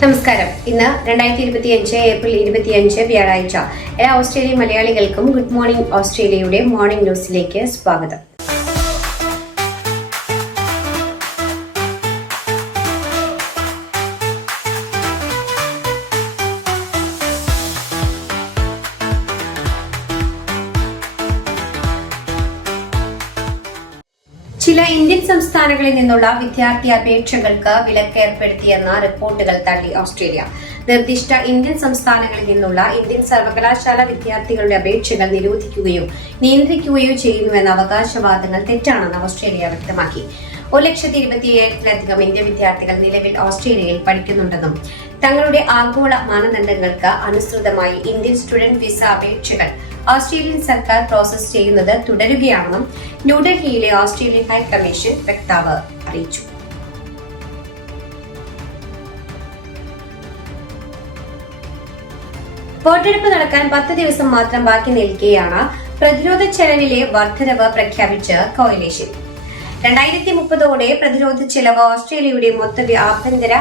നമസ്കാരം. ഇന്ന് 2025 ഏപ്രിൽ 25 വ്യാഴാഴ്ച. എല്ലാ ഓസ്ട്രേലിയൻ മലയാളികൾക്കും ഗുഡ് മോർണിംഗ് ഓസ്ട്രേലിയയുടെ മോർണിംഗ് ന്യൂസിലേക്ക് സ്വാഗതം. ചില ഇന്ത്യൻ സംസ്ഥാനങ്ങളിൽ നിന്നുള്ള വിദ്യാർത്ഥി അപേക്ഷകൾക്ക് വിലക്ക് ഏർപ്പെടുത്തിയെന്ന റിപ്പോർട്ടുകൾ തള്ളി ഓസ്ട്രേലിയ. നിർദ്ദിഷ്ട ഇന്ത്യൻ സംസ്ഥാനങ്ങളിൽ നിന്നുള്ള ഇന്ത്യൻ സർവകലാശാല വിദ്യാർത്ഥികളുടെ അപേക്ഷകൾ നിരോധിക്കുകയോ നിയന്ത്രിക്കുകയോ ചെയ്യുന്നുവെന്ന അവകാശവാദങ്ങൾ തെറ്റാണെന്ന് ഓസ്ട്രേലിയ വ്യക്തമാക്കി. 1,27,000-ലധികം ഇന്ത്യൻ വിദ്യാർത്ഥികൾ നിലവിൽ ഓസ്ട്രേലിയയിൽ പഠിക്കുന്നുണ്ടെന്നും തങ്ങളുടെ ആഗോള മാനദണ്ഡങ്ങൾക്ക് അനുസൃതമായി ഇന്ത്യൻ സ്റ്റുഡന്റ് വിസ അപേക്ഷകൾ ഓസ്ട്രേലിയൻ സർക്കാർ പ്രോസസ് ചെയ്യുന്നത് തുടരുകയാണെന്നും ന്യൂഡൽഹിയിലെ ഓസ്ട്രേലിയൻ ഹൈക്കമ്മീഷൻ വക്താവ് അറിയിച്ചു. വോട്ടെടുപ്പ് നടക്കാൻ 10 ദിവസം മാത്രം ബാക്കി നിൽക്കെയാണ് പ്രതിരോധ ചെലവിലെ വർധനവ് പ്രഖ്യാപിച്ച് കോalition. 2030ഓടെ പ്രതിരോധ ചെലവ് ഓസ്ട്രേലിയയുടെ മൊത്ത ആഭ്യന്തര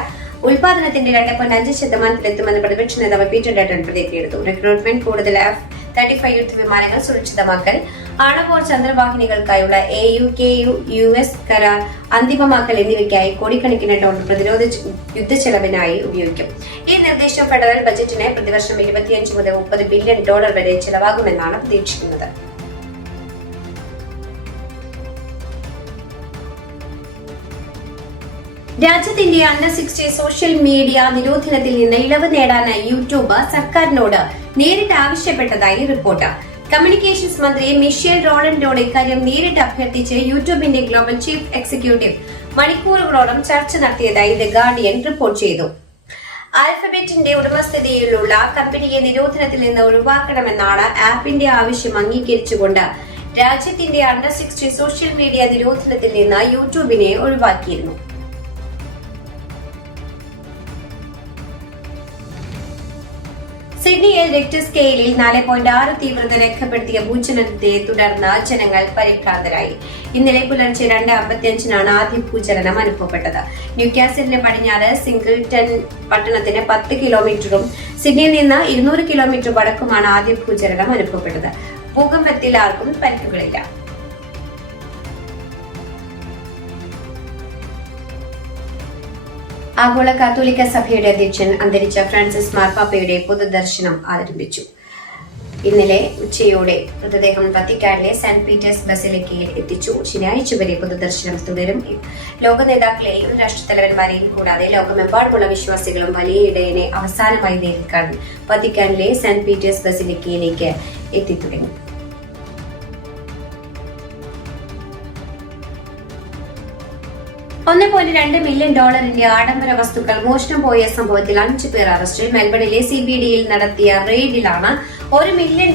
ഉൽപാദനത്തിന്റെ 2.5%-ലെത്തുമെന്ന് പ്രതിപക്ഷ നേതാവ് പീറ്റർ ഡട്ടൺ പ്രതിജ്ഞയെടുത്തു. റിക്രൂട്ട്മെന്റ്, കൂടുതൽ F-35 യുദ്ധവിമാനങ്ങൾ സുരക്ഷിതമാക്കൽ, ആണവ ചന്ദ്രവാഹിനികൾക്കായുള്ള AUKUS കരാർ അന്തിമമാക്കൽ എന്നിവയ്ക്കായി കോടിക്കണക്കിന് ഡോളർ പ്രതിരോധ യുദ്ധച്ചെലവിനായി ഉപയോഗിക്കും. ഈ നിർദ്ദേശം ഫെഡറൽ ബജറ്റിന് പ്രതിവർഷം 25 മുതൽ 30 ബില്യൺ ഡോളർ വരെ ചെലവാകുമെന്നാണ് പ്രതീക്ഷിക്കുന്നത്. രാജ്യത്തിന്റെ അണ്ടർ-60 സോഷ്യൽ മീഡിയ നിരോധനത്തിൽ നിന്ന് ഇളവ് നേടാൻ യൂട്യൂബ് സർക്കാരിനോട് നേരിട്ട് ആവശ്യപ്പെട്ടതായി റിപ്പോർട്ട്. കമ്മ്യൂണിക്കേഷൻസ് മന്ത്രി മിഷേൽ റോളൻഡോട് ഇക്കാര്യം നേരിട്ട് അഭ്യർത്ഥിച്ച് യൂട്യൂബിന്റെ ഗ്ലോബൽ ചീഫ് എക്സിക്യൂട്ടീവ് മണിക്കൂറുകളോളം ചർച്ച നടത്തിയതായി ദ ഗാർഡിയൻ റിപ്പോർട്ട് ചെയ്തു. ആൽഫബറ്റിന്റെ ഉടമസ്ഥതയിലുള്ള കമ്പനിയെ നിരോധനത്തിൽ നിന്ന് ഒഴിവാക്കണമെന്നാണ് ആപ്പിന്റെ ആവശ്യം അംഗീകരിച്ചുകൊണ്ട് രാജ്യത്തിന്റെ അണ്ടർ-60 സോഷ്യൽ മീഡിയ നിരോധനത്തിൽ നിന്ന് യൂട്യൂബിനെ ഒഴിവാക്കിയിരുന്നു. സിഡ്നിയിൽ റിക്ടർ സ്കെയിലിൽ 4.6 തീവ്രത രേഖപ്പെടുത്തിയ ഭൂചലനത്തെ തുടർന്ന് ജനങ്ങൾ പരിഭ്രാന്തരായി. ഇന്നലെ പുലർച്ചെ 2:55 ആദ്യ ഭൂചലനം അനുഭവപ്പെട്ടത്. ന്യൂകാസിലിന് പടിഞ്ഞാറ് സിംഗിൾട്ടൺ പട്ടണത്തിന് 10 കിലോമീറ്ററും സിഡ്നിയിൽ നിന്ന് 200 കിലോമീറ്റർ വടക്കുമാണ് ആദ്യ ഭൂചലനം അനുഭവപ്പെട്ടത്. ഭൂകമ്പത്തിൽ ആർക്കും പരിക്കുകളില്ല. ആഗോള കാത്തോലിക്ക സഭയുടെ അധ്യക്ഷൻ അന്തരിച്ച ഫ്രാൻസിസ് മാർപ്പാപ്പയുടെ പൊതുദർശനം ആരംഭിച്ചു. ഇന്നലെ ഉച്ചയോടെ മൃതദേഹം വത്തിക്കാനിലെ സെന്റ് പീറ്റേഴ്സ് ബസിലിക്കയിൽ എത്തിച്ചു. ശനിയാഴ്ച വരെ പൊതുദർശനം തുടരും. ലോക നേതാക്കളെയും രാഷ്ട്രത്തലവന്മാരെയും കൂടാതെ ലോകമെമ്പാടുമുള്ള വിശ്വാസികളും വലിയ ഇടയനെ അവസാനമായി നേരിൽ കാണാൻ വത്തിക്കാനിലെ സെന്റ് പീറ്റേഴ്സ് ബസിലിക്കയിലേക്ക് എത്തിത്തുടങ്ങി. $1.2 മില്യൺ ആഡംബര വസ്തുക്കൾ മോഷണം പോയ സംഭവത്തിൽ 5 പേർ അറസ്റ്റിൽ. മെൽബണിലെ CBDയിൽ നടത്തിയ റെയ്ഡിലാണ് $1 മില്യൺ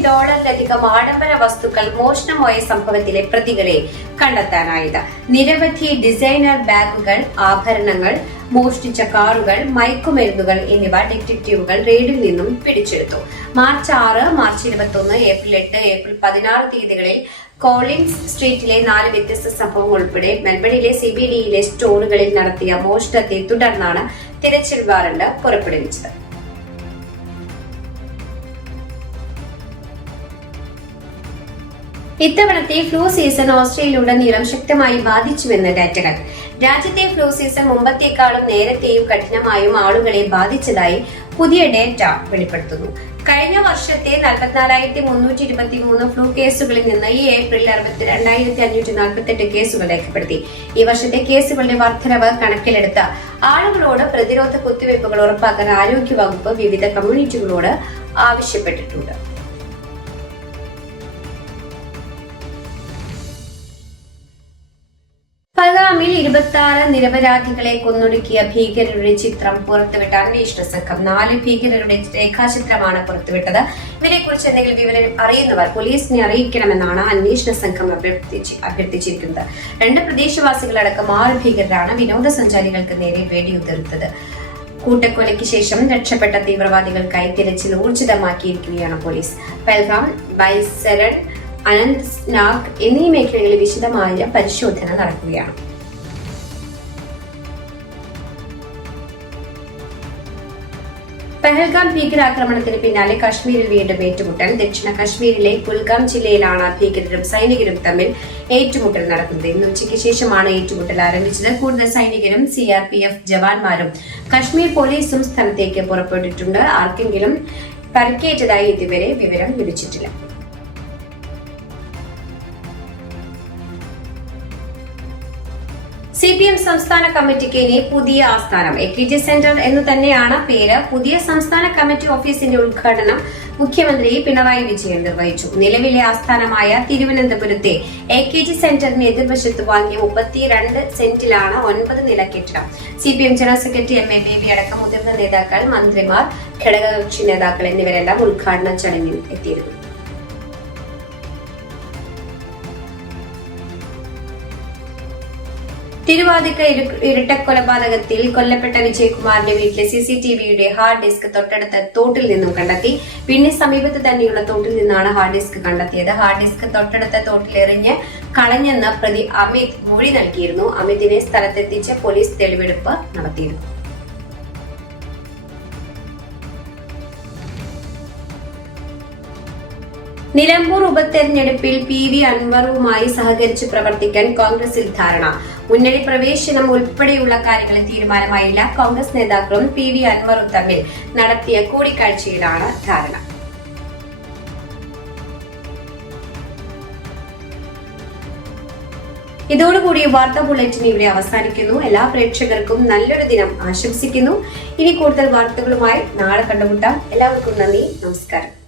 ആഡംബര വസ്തുക്കൾ മോഷണം പോയ സംഭവത്തിലെ പ്രതികളെ കണ്ടെത്താനായത്. നിരവധി ഡിസൈനർ ബാഗുകൾ, ആഭരണങ്ങൾ, മോഷ്ടിച്ച കാറുകൾ, മയക്കുമരുന്നുകൾ എന്നിവ ഡിറ്റക്ടീവുകൾ റെയ്ഡിൽ നിന്നും പിടിച്ചെടുത്തു. മാർച്ച് 6, മാർച്ച് 21, ഏപ്രിൽ 8, ഏപ്രിൽ 16 തീയതികളിൽ കോളിൻസ് സ്ട്രീറ്റിലെ 4 വ്യത്യസ്ത സംഭവങ്ങൾ ഉൾപ്പെടെ മെൽബണിലെ CBDയിലെ സ്റ്റോറുകളിൽ നടത്തിയ മോഷണത്തെ തുടർന്നാണ് തിരച്ചിൽ വാറണ്ട് പുറപ്പെടുവിച്ചത്. ഇത്തവണത്തെ ഫ്ലൂ സീസൺ ഓസ്ട്രേലിയയിലുടനീളം ശക്തമായി ബാധിച്ചുവെന്ന് ഡാറ്റകൾ. രാജ്യത്തെ ഫ്ലൂ സീസൺ മുമ്പത്തേക്കാളും നേരത്തെയും കഠിനമായും ആളുകളെ ബാധിച്ചതായി പുതിയ ഡേറ്റ വെളിപ്പെടുത്തുന്നു. കഴിഞ്ഞ വർഷത്തെ 44,323 ഫ്ലൂ കേസുകളിൽ നിന്ന് ഈ ഏപ്രിൽ 2,548 കേസുകൾ രേഖപ്പെടുത്തി. ഈ വർഷത്തെ കേസുകളുടെ വർധനവ് കണക്കിലെടുത്ത് ആളുകളോട് പ്രതിരോധ കുത്തിവയ്പ്പുകൾ ഉറപ്പാക്കാൻ ആരോഗ്യവകുപ്പ് വിവിധ കമ്മ്യൂണിറ്റികളോട് ആവശ്യപ്പെട്ടിട്ടുണ്ട്. പഹൽഗാമിൽ 26 നിരപരാധികളെ കൊന്നൊടുക്കിയ ഭീകരരുടെ ചിത്രം പുറത്തുവിട്ട അന്വേഷണ സംഘം. 4 ഭീകരരുടെ രേഖാചിത്രമാണ് പുറത്തുവിട്ടത്. ഇവരെക്കുറിച്ച് എന്തെങ്കിലും വിവരം അറിയുന്നവർ പോലീസിനെ അറിയിക്കണമെന്നാണ് അന്വേഷണ സംഘം അഭ്യർത്ഥിച്ചിരിക്കുന്നത്. 2 പ്രദേശവാസികളടക്കം 6 ഭീകരരാണ് വിനോദസഞ്ചാരികൾക്ക് നേരെ വെടിയുതിർത്തത്. കൂട്ടക്കൊലയ്ക്ക് ശേഷം രക്ഷപ്പെട്ട തീവ്രവാദികൾക്കായി തിരച്ചിൽ ഊർജിതമാക്കിയിരിക്കുകയാണ് പോലീസ്. പഹൽഗാം, ബൈസരൺ, അനന്ത്നാഗ് എന്നീ മേഖലകളിൽ വിശദമായ പരിശോധന നടക്കുകയാണ്. പഹൽഗാം ഭീകരാക്രമണത്തിന് പിന്നാലെ കശ്മീരിൽ വീണ്ടും ഏറ്റുമുട്ടൽ. ദക്ഷിണ കശ്മീരിലെ കുൽഗാം ജില്ലയിലാണ് ഭീകരരും സൈനികരും തമ്മിൽ ഏറ്റുമുട്ടൽ നടക്കുന്നത്. ഇന്ന് ഉച്ചയ്ക്ക് ശേഷമാണ് ഏറ്റുമുട്ടൽ ആരംഭിച്ചത്. കൂടുതൽ സൈനികരും CRPF ജവാന്മാരും കശ്മീർ പോലീസും സ്ഥലത്തേക്ക് പുറപ്പെട്ടിട്ടുണ്ട്. ആർക്കെങ്കിലും പരിക്കേറ്റതായി ഇതുവരെ വിവരം ലഭിച്ചിട്ടില്ല. CPM സംസ്ഥാന കമ്മിറ്റിക്ക് ഇനി പുതിയ ആസ്ഥാനം. AKG സെന്റർ എന്നു തന്നെയാണ് പേര്. പുതിയ സംസ്ഥാന കമ്മിറ്റി ഓഫീസിന്റെ ഉദ്ഘാടനം മുഖ്യമന്ത്രി പിണറായി വിജയൻ നിർവഹിച്ചു. നിലവിലെ ആസ്ഥാനമായ തിരുവനന്തപുരത്തെ AKG സെന്ററിന് എതിർവശത്ത് വാങ്ങിയ 32 സെന്റിലാണ് 9 നില കെട്ടിടം. CPM general secretary MA baby അടക്കം മുതിർന്ന നേതാക്കൾ, മന്ത്രിമാർ, ഘടകകക്ഷി നേതാക്കൾ എന്നിവരെല്ലാം ഉദ്ഘാടന ചടങ്ങിൽ എത്തിയിരുന്നു. തിരുവാതിക്ക ഇരട്ടക്കൊലപാതകത്തിൽ കൊല്ലപ്പെട്ട വിജയകുമാറിന്റെ വീട്ടിലെ CCTVയുടെ ഹാർഡ് ഡിസ്ക് തൊട്ടടുത്ത തോട്ടിൽ നിന്നും കണ്ടെത്തി. പിന്നെ സമീപത്ത് തന്നെയുള്ള തോട്ടിൽ നിന്നാണ് ഹാർഡ് ഡിസ്ക് കണ്ടെത്തിയത്. ഹാർഡ് ഡിസ്ക് തൊട്ടടുത്ത തോട്ടിൽ എറിഞ്ഞ് കളഞ്ഞെന്ന് പ്രതി അമിത് മൊഴി നൽകിയിരുന്നു. അമിതിനെ സ്ഥലത്തെത്തിച്ച് പോലീസ് തെളിവെടുപ്പ് നടത്തിയിരുന്നു. നിലമ്പൂർ ഉപതെരഞ്ഞെടുപ്പിൽ PV അൻവറുമായി സഹകരിച്ച് പ്രവർത്തിക്കാൻ കോൺഗ്രസിൽ ധാരണ. മുന്നണി പ്രവേശനം ഉൾപ്പെടെയുള്ള കാര്യങ്ങളിൽ തീരുമാനമായില്ല. കോൺഗ്രസ് നേതാക്കളും PV അൻവറും തമ്മിൽ നടത്തിയ കൂടിക്കാഴ്ചയിലാണ് ധാരണ. ഇതോടുകൂടി വാർത്താ ബുള്ളറ്റിൻ ഇവിടെ അവസാനിക്കുന്നു. എല്ലാ പ്രേക്ഷകർക്കും നല്ലൊരു ദിനം ആശംസിക്കുന്നു. ഇനി കൂടുതൽ വാർത്തകളുമായി നാളെ കണ്ടുമുട്ടാം. എല്ലാവർക്കും നന്ദി, നമസ്കാരം.